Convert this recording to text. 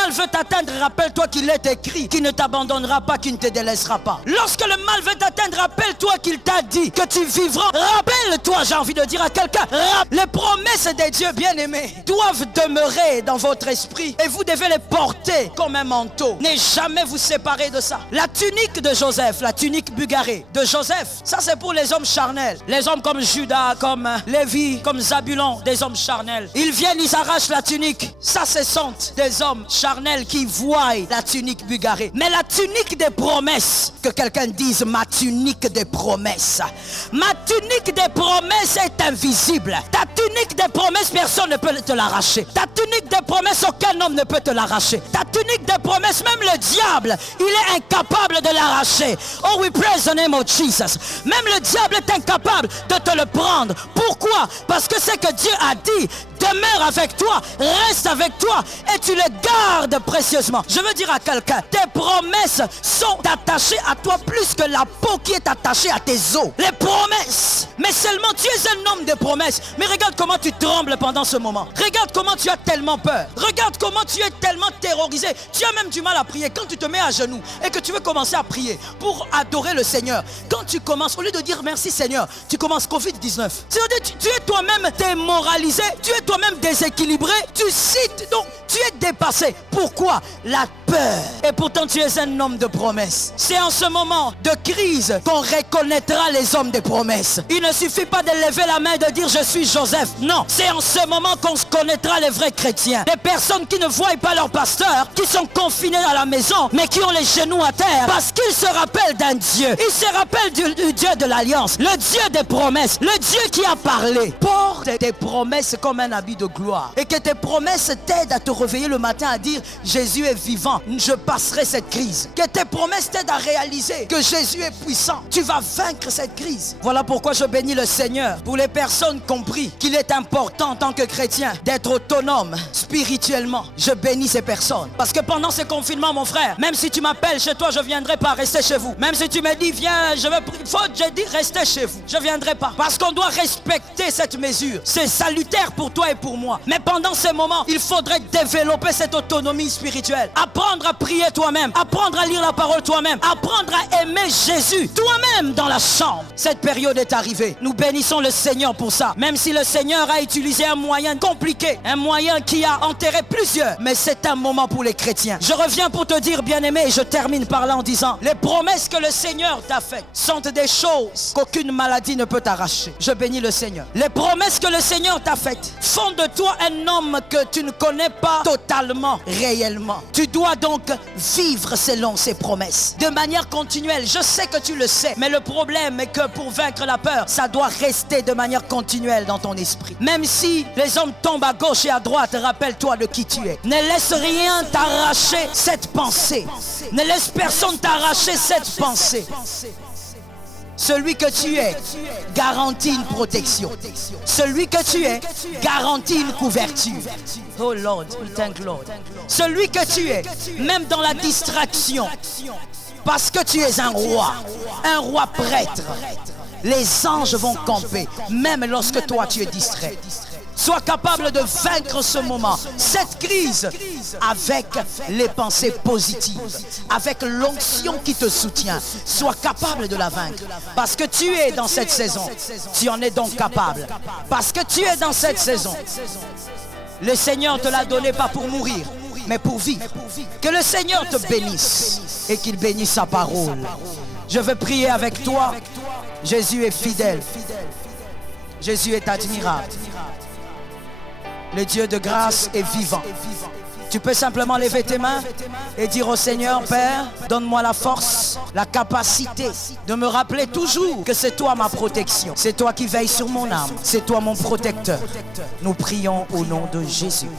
mal veut t'atteindre, rappelle-toi qu'il est écrit, qu'il ne t'abandonnera pas, qu'il ne te délaissera pas. Lorsque le mal veut t'atteindre, rappelle-toi qu'il t'a dit que tu vivras. Rappelle-toi, j'ai envie de dire à quelqu'un, les promesses des dieux bien-aimés doivent demeurer dans votre esprit et vous devez les porter comme un manteau. Ne jamais vous séparer de ça. La tunique de Joseph, la tunique bugarée de Joseph, ça c'est pour les hommes charnels. Les hommes comme Judas, comme Lévi, comme Zabulon, des hommes charnels. Ils viennent, ils arrachent la tunique. Ça ce sont des hommes charnels qui voient la tunique bugarée. Mais la tunique des promesses, que quelqu'un dise ma tunique des promesses. Ma tunique des promesses est invisible. Ta tunique des promesses, personne ne peut te l'arracher. Ta tunique des promesses, aucun homme ne peut te l'arracher. Ta tunique des promesses, même le diable, il est incapable de l'arracher. Oh, we praise the name of Jesus. Même le diable est incapable de te le prendre. Pourquoi? Parce que c'est que Dieu a dit, demeure avec toi, reste avec toi et tu les gardes précieusement. Je veux dire à quelqu'un, tes promesses sont attachées à toi plus que la peau qui est attachée à tes os. Les promesses. Mais seulement tu es un homme de promesses. Mais regarde comment tu trembles pendant ce moment. Regarde comment tu as tellement peur. Regarde comment tu es tellement terrorisé. Tu as même du mal à prier. Quand tu te mets à genoux et que tu veux commencer à prier pour adorer le Seigneur, quand tu commences, au lieu de dire merci Seigneur, tu commences Covid-19. C'est-à-dire tu es toi-même démoralisé, tu es toi-même déséquilibré, tu cites, donc tu es dépassé. Pourquoi? La peur. Et pourtant tu es un homme de promesses. C'est en ce moment de crise qu'on reconnaîtra les hommes de promesses. Il ne suffit pas de lever la main et de dire je suis Joseph. Non, c'est en ce moment qu'on se connaîtra les vrais chrétiens. Des personnes qui ne voient pas leur pasteur, qui sont confinés à la maison, mais qui ont les genoux à terre parce qu'ils se rappellent d'un Dieu. Ils se rappellent du Dieu de l'Alliance, le Dieu des promesses, le Dieu qui a parlé. Porte tes promesses comme un habit de gloire et que tes promesses t'aident à te réveiller le matin à dire Jésus est vivant, je passerai cette crise. Que tes promesses t'aident à réaliser que Jésus est puissant, tu vas vaincre cette crise. Voilà pourquoi je bénis le Seigneur pour les personnes compris qu'il est important en tant que chrétien d'être autonome spirituellement. Je bénis ces personnes parce que pendant ce confinement, mon frère, même si tu m'appelles chez toi, je viendrai pas rester chez vous. Même si tu me dis viens, je vais prier, je dis restez chez vous, je viendrai pas parce qu'on doit respecter cette mesure. C'est salutaire pour toi et pour moi. Mais pendant ces moments, il faudrait développer cette autonomie spirituelle. Apprendre à prier toi-même, apprendre à lire la parole toi-même, apprendre à aimer Jésus toi-même dans la chambre. Cette période est arrivée. Nous bénissons le Seigneur pour ça. Même si le Seigneur a utilisé un moyen compliqué, un moyen qui a enterré plusieurs, mais c'est un moment pour les chrétiens. Je reviens pour te dire, bien-aimé, et je termine par là en disant, les promesses que le Seigneur t'a faites sont des choses qu'aucune maladie ne peut t'arracher. Je bénis le Seigneur. Les promesses que le Seigneur t'a faites font de toi un homme que tu ne connais pas totalement, réellement. Tu dois donc vivre selon ses promesses, de manière continuelle. Je sais que tu le sais, mais le problème est que pour vaincre la peur, ça doit rester de manière continuelle dans ton esprit. Même si les hommes tombent à gauche et à droite, rappelle-toi de qui tu es. Ne laisse rien t'arracher cette pensée. Ne laisse personne t'arracher cette pensée. Celui que tu es garantit une protection. Celui que tu es garantit une couverture. Oh Lord, we thank Lord. Celui que tu es, même dans la distraction, parce que tu es un roi prêtre, les anges vont camper, même lorsque toi tu es distrait. Sois capable de vaincre ce moment, cette crise, avec les pensées positives, avec l'onction qui te soutient. Sois capable de la vaincre. Parce que tu es dans cette saison, tu en es donc capable. Parce que tu es dans cette saison. Le Seigneur te l'a donné pas pour mourir, mais pour vivre. Que le Seigneur te bénisse et qu'il bénisse sa parole. Je veux prier avec toi. Jésus est fidèle. Jésus est admirable. Le Dieu de grâce est vivant. Tu peux simplement lever tes mains et dire au Seigneur, Père, donne-moi la force, la capacité de me rappeler toujours que c'est toi ma protection. C'est toi qui veilles sur mon âme. C'est toi mon protecteur. Nous prions au nom de Jésus.